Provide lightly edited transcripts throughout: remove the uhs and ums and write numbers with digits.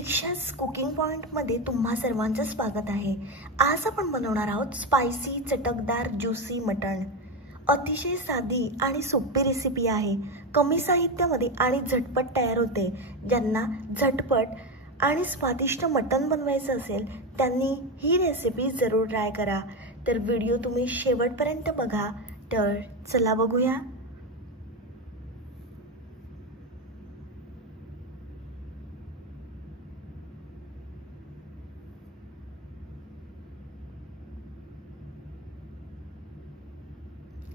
दीक्षा's cooking पॉइंटमध्ये तुम्हा सर्वांचं स्वागत आहे। आज आपण बनवणार आहोत स्पायसी चटकदार ज्युसी मटण। अतिशय साधी आणि सोपी रेसिपी आहे। कमी साहित्यामध्ये आणि झटपट तयार होते। ज्यांना झटपट आणि स्वादिष्ट मटण बनवायचं असेल त्यांनी ही रेसिपी जरूर ट्राय करा। तर व्हिडिओ तुम्ही शेवटपर्यंत बघा। तर चला बघूया।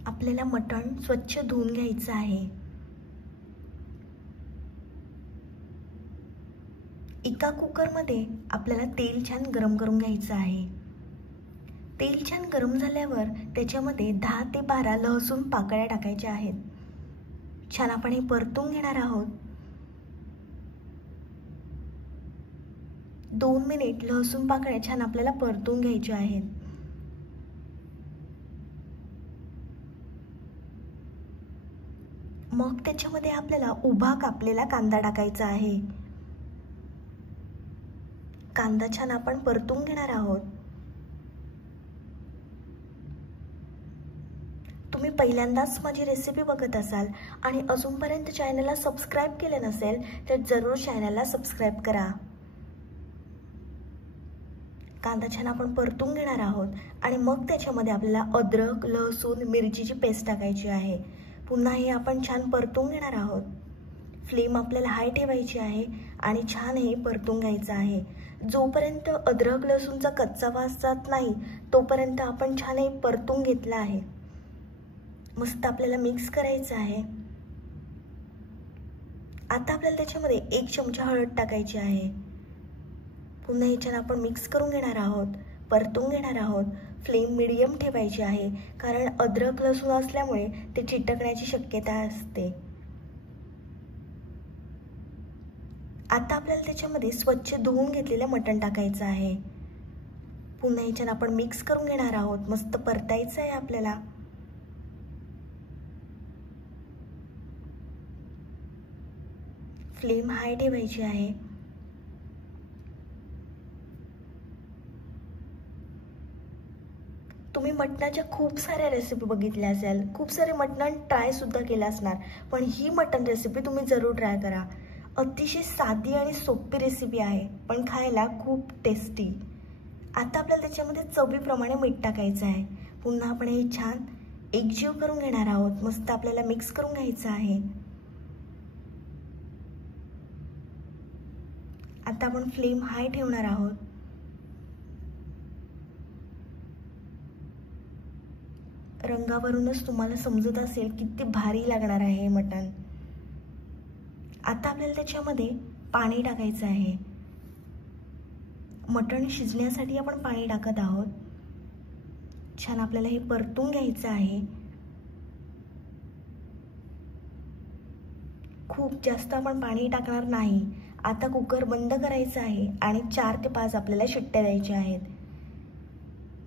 आपल्याला मटण स्वच्छ धुवून घ्यायचं आहे। एका कुकरमध्ये आपल्याला तेल छान गरम करून घ्यायचं आहे। तेल छान गरम झाल्यावर त्याच्यामध्ये 10 ते 12 लसूण पाकळ्या टाकायच्या आहेत। छान आपण हे परतून घेणार आहोत। 2 मिनिट लसूण पाकळ्या छान आपल्याला परतून घ्यायच्या आहेत। मग त्याच्यामध्ये आपल्याला उभा कापलेला कांदा टाकायचा आहे। कांदा छान आपण परतून घेणार आहोत। तुम्ही पहिल्यांदाच माझी रेसिपी बघत असाल आणि अजूनपर्यंत चॅनलला सबस्क्राइब केले नसेल तर जरूर चॅनलला सबस्क्राइब करा। कांदा छान आपण परतून घेणार आहोत आणि मग त्याच्यामध्ये आपल्याला अद्रक, लसूण, मिरचीची पेस्ट टाकायची आहे। पुन्हा हे आपण छान परतून घेणार आहोत। फ्लेम आपल्याला हाय ठेवायची आहे आणि छान हे परतून घ्यायचं आहे। जोपर्यंत अद्रक लसूणचा कच्चा वास जात नाही तोपर्यंत आपण छान हे परतून घेतलं आहे। मस्त आपल्याला मिक्स करायचं आहे। आता आपल्याला त्याच्यामध्ये 1 चमचा हळद टाकायची आहे। पुन्हा हे छान आपण मिक्स करून घेणार आहोत, परतून घेणार आहोत। फ्लेम मीडियम ठेवायची आहे कारण अद्रक लसूण असल्यामुळे ते चिटकण्याची शक्यता असते। आता आपल्याला त्याच्यामध्ये स्वच्छ धुवून घेतलेलं मटण टाकायचं आहे। पुन्हा हे छान आपण मिक्स करून घेणार आहोत। मस्त परतायचं आहे आपल्याला। फ्लेम हाय ठेवायची आहे। तुम्ही मटणाच्या खूप साऱ्या रेसिपी बघितल्या असेल, खूप सारे मटण ट्राय सुद्धा केलं असणार, पण ही मटण रेसिपी तुम्ही जरूर ट्राय करा। अतिशय साधी आणि सोपी रेसिपी आहे पण खायला खूप टेस्टी। आता आपल्याला त्याच्यामध्ये चवीप्रमाणे मीठ टाकायचं आहे। पुन्हा आपण हे छान एकजीव करून घेणार आहोत। मस्त आपल्याला मिक्स करून घ्यायचं आहे। आता आपण फ्लेम हाय ठेवणार आहोत। रंगावरूनच तुम्हाला समजत असेल किती भारी लागणार आहे हे मटण। आता आपल्याला त्याच्यामध्ये पाणी टाकायचं आहे। मटण शिजण्यासाठी आपण पाणी टाकत आहोत। छान आपल्याला हे परतून घ्यायचं आहे। खूप जास्त आपण पाणी टाकणार नाही। आता कुकर बंद करायचा आहे आणि 4 ते 5 आपल्याला शिट्ट्या द्यायच्या आहेत।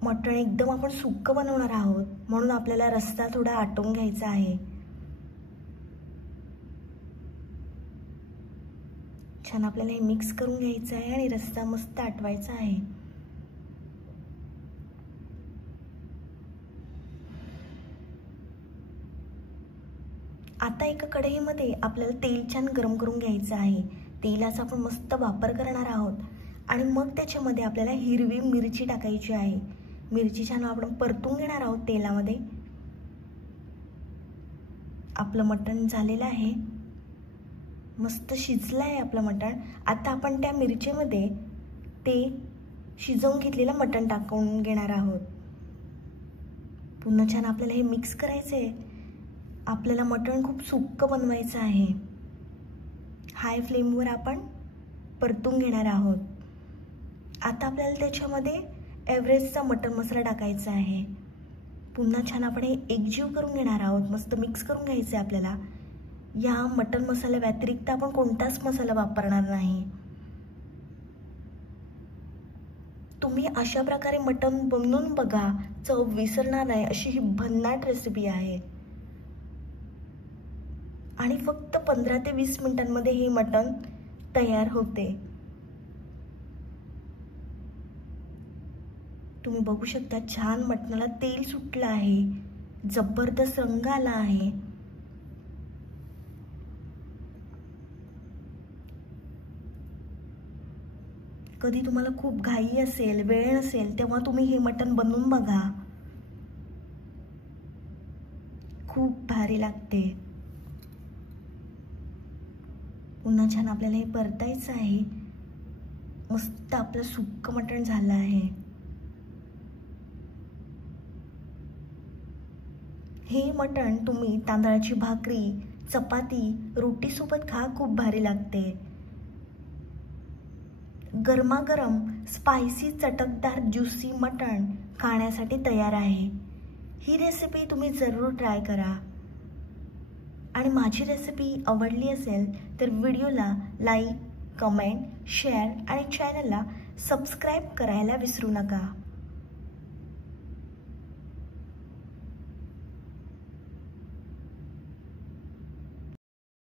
मटण एकदम आपण सुक्क बनवणार आहोत म्हणून आपल्याला रस्सा थोडा आटवून घ्यायचा आहे। छान आपल्याला हे मिक्स करून घ्यायचं आहे आणि रस्सा मस्त आटवायचा आहे। आता एका कढईमध्ये आपल्याला तेल छान गरम करून घ्यायचं आहे। तेलाचा आपण मस्त वापर करणार आहोत आणि मग त्याच्यामध्ये आपल्याला हिरवी मिरची टाकायची आहे। मिरची छान आपण परतून घेणार आहोत तेलामध्ये। आपलं मटण झालेलं आहे। मस्त शिजलं आहे आपलं मटण। आता आपण त्या मिरचीमध्ये ते शिजवून घेतलेलं मटण टाकून घेणार आहोत। पुन्हा छान आपल्याला हे मिक्स करायचं आहे। आपल्याला मटण खूप सुक्क बनवायचं आहे। हाय फ्लेमवर आपण परतून घेणार आहोत। आता आपल्याला त्याच्यामध्ये एव्हरेस्टचा मटण मसाला टाकायचा आहे। पुन्हा छान आपण हे एकजीव करून घेणार आहोत। मस्त मिक्स करून घ्यायचं आहे आपल्याला। या मटण मसाल्या व्यतिरिक्त आपण कोणताच मसाला वापरणार नाही। तुम्ही अशा प्रकारे मटण बनवून बघा, चव विसरणार नाही अशी ही भन्नाट रेसिपी आहे। आणि फक्त 15 ते 20 मिनिटांमध्ये हे मटण तयार होते। तुम्ही बघू शकता छान मटणाला तेल सुटलं आहे, जबरदस्त रंग आला आहे। कधी तुम्हाला खूप घाई असेल, वेळ नसेल, तेव्हा तुम्ही हे मटण बनवून बघा, खूप भारी लागते। पुन्हा छान आपल्याला हे परतायचं आहे। मस्त आपलं सुक्क मटण झालं आहे। हे मटण तुम्ही तांदळाची भाकरी, चपाती, रोटी सोबत खा, खूप भारी लागते। गरमागरम स्पायसी चटकदार ज्युसी मटण खाण्यासाठी तयार आहे। ही रेसिपी तुम्ही जरूर ट्राय करा आणि माझी रेसिपी आवडली असेल तर व्हिडिओला लाईक, कमेंट, शेअर आणि चॅनलला सबस्क्राईब करायला विसरू नका।